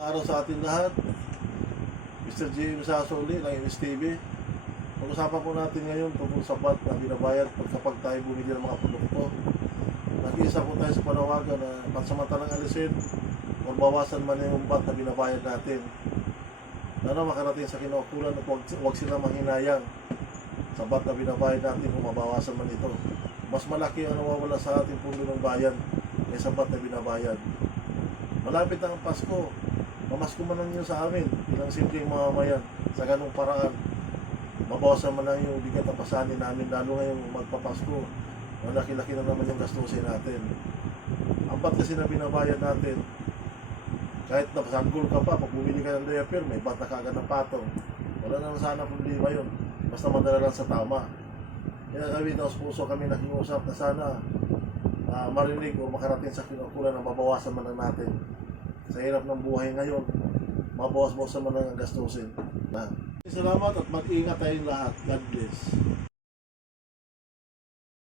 Araw sa ating lahat, Mr. J. Masasoli ng MSTV. Pag-usapan po natin ngayon tungkol sa VAT na binabayad kapag tayo bumili ng mga produkto. Nag-iisa po tayo sa panawagan na pansamantalang alisin o bawasan man yung VAT na binabayad natin. Sana makarating sa kinaukulan at huwag sila manghinayang sa VAT na binabayad natin kung mabawasan man ito. Mas malaki ang nawawala sa ating pundo ng bayan kaysa VAT na binabayad. Malapit na ang Pasko. Mamasko man lang yun sa amin, bilang simpleng mamamayan, sa ganung paraan. Mabawasan man lang yung bigat na pasanin namin, lalo ngayong magpapasko. Malaki-laki na naman yung gastusin natin. Ang VAT kasi na binabayad natin, kahit napasanggol ka pa, pag bumili ka ng diaper, may VAT na kagad ng patong. Wala naman sana problema yun, basta madala lang sa tama. Kaya kami, taos puso kami nakiusap na sana marinig o makarating sa kinaukulan na mabawasan man lang natin. Sa hirap ng buhay ngayon, mabawas-bawasan man lang ang gastusin. Salamat at mag-ingat tayong lahat. God bless.